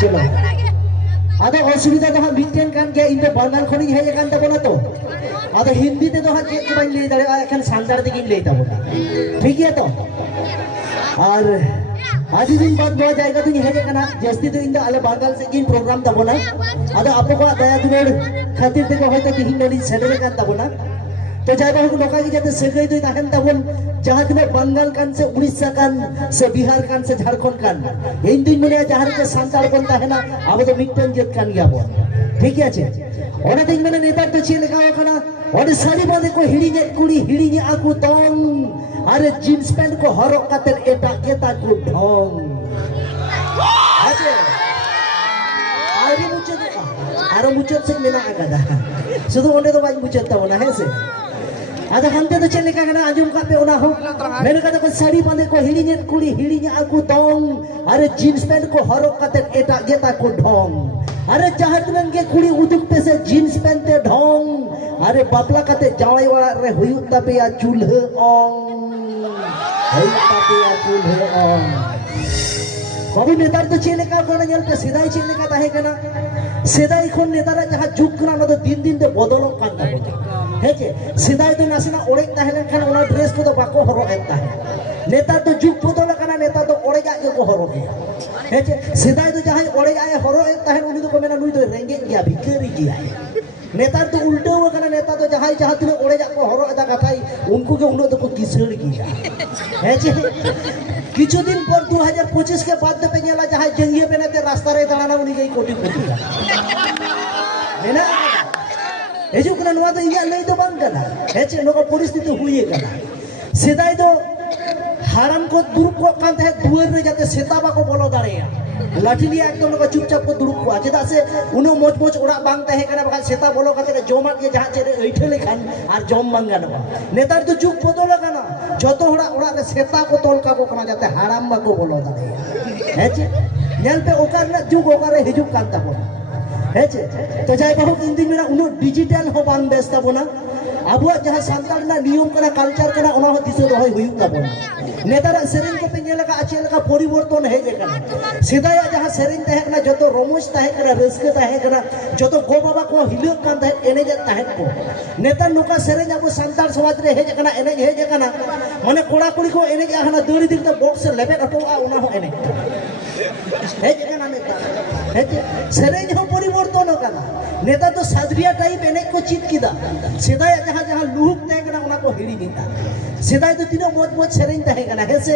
चलो आधा असुविधा तो मिट्टेन कान गया इन बंगाल खनि हेज कान तबोना तो आधा हिंदी ते तो चेक के बाइन ले दाड़े एखन सानतार दिकिन ले तबोना ठीक है तो और आज दिन बाद बहुत जाएगा तो हेज काना जस्ती तो इन आले बंगाल से किन प्रोग्राम तबोना आधा आपको को दया दुलार खातिर ते को होयतो तिहिन नोडी सेडरे कान तबोना तो जाय बाहु नोका की जाते सेगई तो ताहेन तबोन जहाँ तिना बंगाल कान से उड़ीसा कान से बिहार कान से झारखंड कान इन दिन मने जहाँ के सानतार बन ताहेना अब तो मिट्टेन जेत कान गया बो ठीक है छे ओना दिन मने नेता तो छे लेखा होना और साड़ी बांधे को हिड़ीजे कुड़ी हिड़ीजे आकु तोंग अरे जींस पैंट को हरक काते एटा गेता को ढोंग आजे आरो मुचत से मेना आगदा सुदु ओंडे तो बाज मुचत तावना है से आधा हंते तो चले का आजम का पे ओना हो मेरे का तो साड़ी बांधे को हिड़ीजे कुड़ी हिड़ीजे आकु तोंग अरे जींस पैंट को हरक काते एटा गेता को ढोंग अरे जहाँ के कुड़ी उदुकते से जींस पहनते ढोंग अरे बापला काते जावाई वाला रे हुयुत तापेया चूल्हे ओंग हुयुत तापेया चूल्हे ओंग बाबू नेतार तो चेले का कोना नेल पे सिदाई चेले का ताहे कना सिदाई खोन नेतारा जहाँ जुग कना न तो दिन दिन ते बदलो कान ताबो हे जे सिदाई तो नासिना ओड़े ताहे लेखान ओना ड्रेस को तो बाको हरोग ताहे नेता तो जुग बदल कना नेता तो ओड़े जा के को हरोग हे जे सिदाई तो जहाँ ओड़े आए हरोग ताहे उनी तो को मेना नुई तो रेंगे गया भिखारी गया नेता तो उल्टे हुआ कना नेता तो जहाँ जहाँ तिने ओड़े जा को हरोग दा कथाई उनको के उनो तो को किसड़ गया हे जे किछु दिन पर 2025 के बाद पे नेला जहाँ जंगिए पे नेते रास्ता रे दाना उनी गई कोटी कोटी हेना हेजु कना नवा तो इया लई तो बांग कना हेचे नोका परिस्थिति हुई कना सेदाई तो हाराम को दुरुप को कांते है दुआर रे जाते सेता बाको बोलो दाड़ेया लाठी लिया एकदम नोका चुपचाप को दुरुप को चेदा से उनो मोज मोज ओड़ा बांग ताहे कना बखा सेता बोलो काते जोमा के जहाँ चेरे ऐठे लेखान आर जम बांग गानबा नेतार तो जुग बदल कना जतो होड़ा ओड़ा रे सेता को तोल का को कना जाते हाराम बाको बोलो दाड़ेया हेचे नेल पे ओकार ना जुग ओकार रे हिजुक कांता को हेचे तो जाय बाहु इन दिन मेरा उनो डिजिटल हो बांग बेस्ता बोना अबुआ जहाँ सानतार ना नियम कना कल्चर कना ओना हो दिसे दोहय हुयुक ताबोना नेतारा सेरेन को पे नेला का आचे लका परिवर्तन हे जेकना सिदाया जहाँ सेरेन ताहे कना जतो रोमोज ताहे कना रस्के ताहे कना जतो गो बाबा को हिलो कान ताहे एनेज ताहे को नेता नुका सेरेन अब सानतार समाज रे हे जेकना एनेज हे जेकना माने कोड़ा कुड़ी को एनेज आखना दौड़ी दिन तो बॉक्स से लेबे अटोआ ओना हो एनेज हे जेकना नेता हे सेरेन हो परिवर्तन कना नेता तो सादरिया टाइप एनेज को चित किदा सिदाया जहाँ जहाँ लुहुक ताहे कना ओना को हिड़ी दिता सिदाई तो तीनों मोज मोज सेरेन ताहे कना हेसे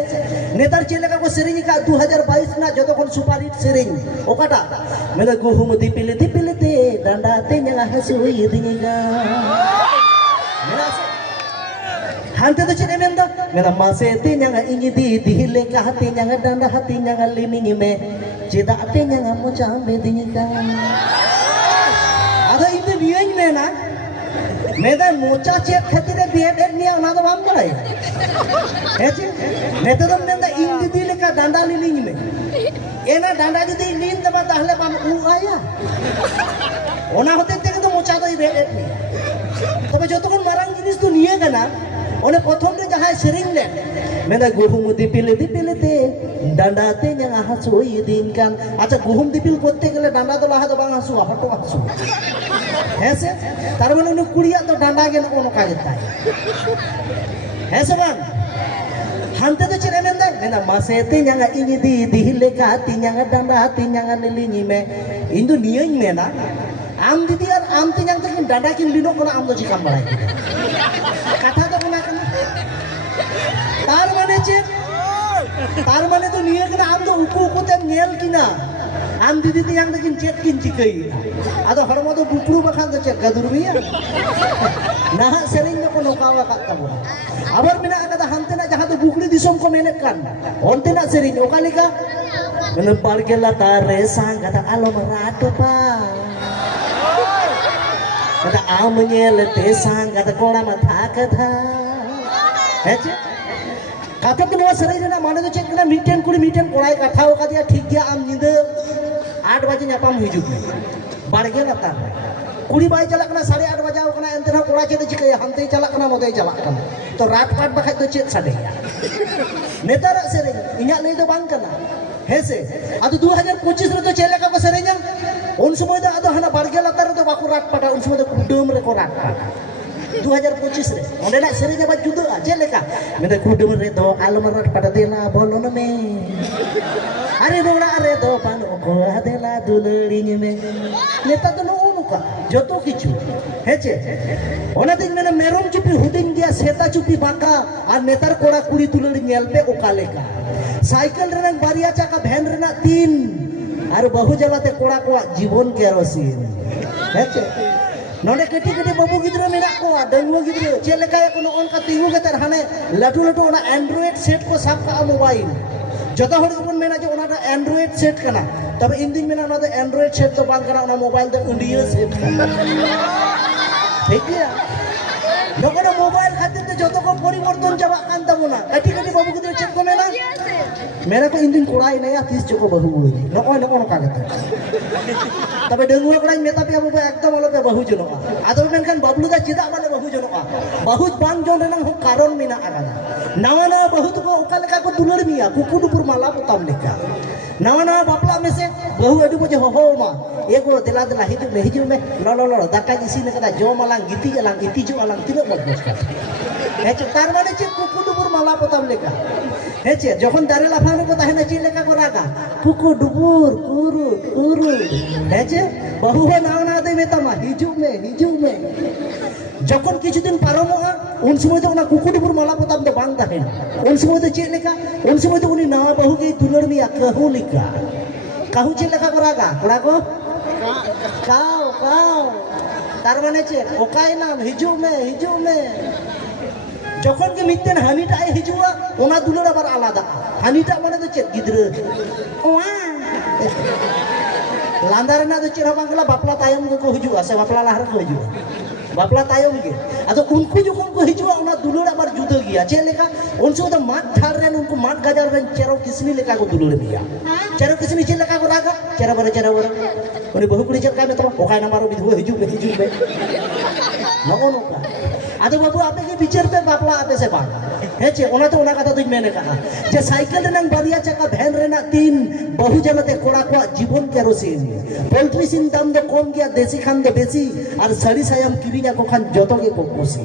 नेतार चेलेका को सेरेन का 2022 ना जतो कोन सुपर हिट सेरेन ओकाटा मेला गुहुम दिपिले दिपिलेते डांडा ते न्यागा हसुई दिनिगा मेला हांते तो चेने मेंदा मेला मासे ते न्यागा इंगी दी दिहिले का हती न्यागा डांडा हती न्यागा लिनिंगी में चेदा ते न्यागा मोचा में दिनिगा आधा इते बियन में ना मेदा मोचा चेक खातिर बेड निया ना तो बाम करे हेचे नेते तो मेंदा इन दिले का डांडा लिलिंग में एना डांडा जदी लीन तबा ताहले बाम उ आया ओना होते ते तो मोचा तो बेड नि तबे जतकोन मारांग जिनिस तो निये कना ओने प्रथम रे जहां सेरिंग ले मेदा गुहुम दिपिले दिपिलेते डांडा ते न्या हासुई दिन कान अच्छा गुहुम दिपिल करते गेले डांडा तो लाहा तो बांग हासु हटो हासु हेसे तार माने उन कुड़िया तो डांडा गेल कोनो का जेता हेसे बांग हांते तो चेने मेंदा मेना मासे ते न्या इंगी दी दिहिले का ती न्या डांडा ती न्या लिलिंगी में इंदु नियन मेना आम दीदी और आम ती न्या तकिन डांडा किन लिनो कोना आम दो चिकाम बड़ाई कथा तो कोना कना तार माने तो निये कना आम तो उकु उकु ते नेल किना आम दीदी ती न्या तकिन चेक किन चिकई आदो हरमो तो बुपरू बखान तो चेक गदुरबिया ना सेरिंग को नोकावा का तबो आबर मेना कदा हांते ना जहां तो बुकड़ी दिसम को मेने कान ओनते ना सेरिंग ओका लेका मेने पारगेला तारे सांग कदा आलो मराटो पा कदा आम नेलते सांग कदा कोड़ा माथा कथा हेचे कथा तो नवा सेरिंग ना माने तो चेक ना मिटेन कुड़ी मिटेन कोड़ाई कथा ओका दिया ठीक गया आम निंदे 8 बजे नापाम हिजुक बारगेला तारे कुड़ी बाई चला कना 8:30 बजाव कना एंते ना कोड़ा चेते चिकया हंते चला कना मोदे चला कना तो रात पाट बखा तो चेत साडे नेतार सेरिंग इन्या लई तो बांग कना हेसे आदो 2025 रे तो चेले का को सेरेnya उन समय दो आदो हना बारगे लातार दो बाको रात पाटा उन समय दो कुडम रे को रात पाटा 2025 रे onde nak serennya baju judo चेले का मेरे कुडम रे दो आलम रात पाटा देला बोलन में अरे बोला रे दो पानो को आदेला दुलड़िኝ में नेता तो नो नुका जतो किछु हेचे ओना दिन में मेरम चुपी हुडिंग गया सेता चुपी बाका और नेतार कोड़ा कुड़ी दुलड़ी नेलपे ओकाले का साइकिल रेन बारिया चाका भैन रेना 3 और बहु जलाते कोड़ा को जीवन केरोसिन हेचे नोडे कटी कटी बाबू गिद्रा मेना को डंगुआ गिद्रा चेलेका कोनो ओनका तिंगु गतर हाने लटू लटू ओना एंड्रॉइड सेट को साब का मोबाइल जता हर को मेना जे ओना एंड्रॉइड सेट कना तब इन दिन मेना ओना एंड्रॉइड सेट तो बांग कना ओना मोबाइल दो इंडिया सेट ठीक है नोकना मोबाइल खातिर ते जतो को परिवर्तन चाबा कान तबोना कटी कटी बाबू गिद्रा चेक को मेना को इन दिन कोड़ाई नया 30 चको बहु नको नको नको कागत तबे डंगुआ कोड़ाई मेता पे बाबू एकदम अलो पे बहु जनोआ आदो मेनखान बाबलू दा चिदा माने बहु जनोआ बहु बांग जोन रेनंग हो कारण मिना आगादा नवा नवा बहु तो ओका लेका को दुलड़ मिया कुकुडुपुर माला पोताम लेका नवा नवा बापला में से बहु अडु बजे हो मा एगो दिला दिला हिजु में लो दाका इसी कदा जो मालांग गिती जो आलांग तिना बदबस का हेचे तार माने चे कुकुडुपुर माला पोताम लेका हेचे जखन दारे लाफानो को ताहेना चे लेका को रागा कुकुडुपुर कुरु हेचे बहु हो नाव दे मेतामा हिजु में जखन किछु दिन पारमोगा उन समय तो ना कुकुडुपुर माला पोताम दो बांग ताहेना उन समय तो चे लेका उन समय तो उनी नवा बहु के दुलड़ मिया कहू लिका कहू चे लेका को रागा कोड़ा को काव तार माने चे ओकाय नाम हिजु में जखन के मितेन हानिटा हिजुआ ओना दुलड़ आबार आलादा हानिटा माने तो चेक गिद्रा ओआ लांदार ना तो चेहरा बांगला बापला तायम को हिजुआ से बापला लहर को हिजुआ बापला तायम गे आदो उनको जखन को हिजुआ ओना दुलड़ आबार जुदा गया चे लेका उन से तो माठ ठार रेन उनको माठ गाजार रेन चेरो किसनी लेका को दुलड़ गया चेरो किसनी चे लेका को रागा चेरा बर उनी बहु कुड़ी चेका में तो ओकाय ना मारो बिधु हिजु में नको नोका आदो बाबू आपे के बिचार पे बापला आते से बाग हेचे ओना तो ओना कथा तुझ मैंने कहा जे साइकिल रेनंग बारिया चका भैन रेना 3 बहु जलते कोड़ा को जीवन केरोसिन पोल्ट्री सिन दाम दो कम गया देसी खान दो बेसी और सड़ी सायाम किरिया को खान जतो के को कुसी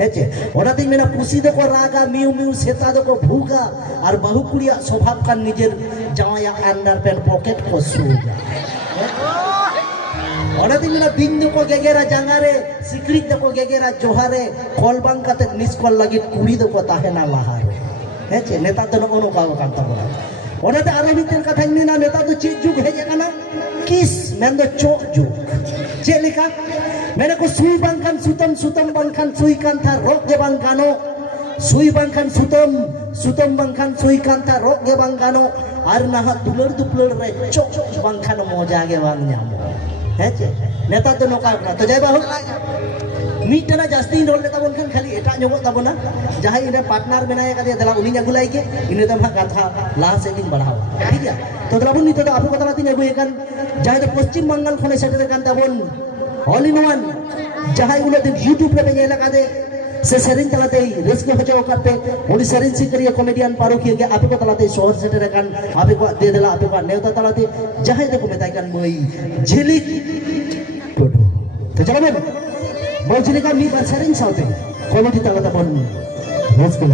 हेचे ओना दिन मेना कुसी दो को रागा मिउ सेता दो को भूगा और बहु कुड़िया स्वभाव का निजेर जाया अंडर पैंट पॉकेट को सुगा ओना दिन मेना बिंदु को गेगेरा जंगारे सिकड़ी को गेगेरा जोहारे कॉल बांग काते मिस कॉल लगी कुड़ी दो को ताहेना लहारे हेचे नेता तो नो का कान तबोना ओना ते आरो मितेन कथा निना नेता तो चे जुग हेजे काना किस मेन दो चो जुग चे लेका मेने को सुई बांगखान सुतम बांगखान सुई कान था रोक दे बांग गानो सुई बांगखान सुतम बांगखान सुई कान था रोक दे बांग गानो आर नाहा दुलड़ दुपलड़ रे चो बांगखान मोजा गे बांग न्यामो हेचे नेता तो नोका तो जय बाहु मीटना जास्ती रोल लेता बन खान खाली एटा जोगो ताबोना जहां इने पार्टनर बनाए का दला उनी अगुलाई के इने तो भा कथा ला सेटिंग बढ़ाओ ठीक है तो दलाबुन नितो तो आपको कथा तीन अगुए कान जहां तो पश्चिम बंगाल खने सेटर कान ताबोन ऑल इन वन जहां उन दिन यूट्यूब पे ये लगा दे से सेरिन तलाते रिस्क हो जाओ करते उनी सेरिन सिकरिया कॉमेडियन पारोखिया के आपको तलाते शहर सेटर कान आपको दे देला आपको नेवता तलाते जहां देखो मेताई कान मई झिलिक टोटो तो चलो बोल झिलिका मी बार सेरिन साउते कॉमेडी तलाता बोन रिस्क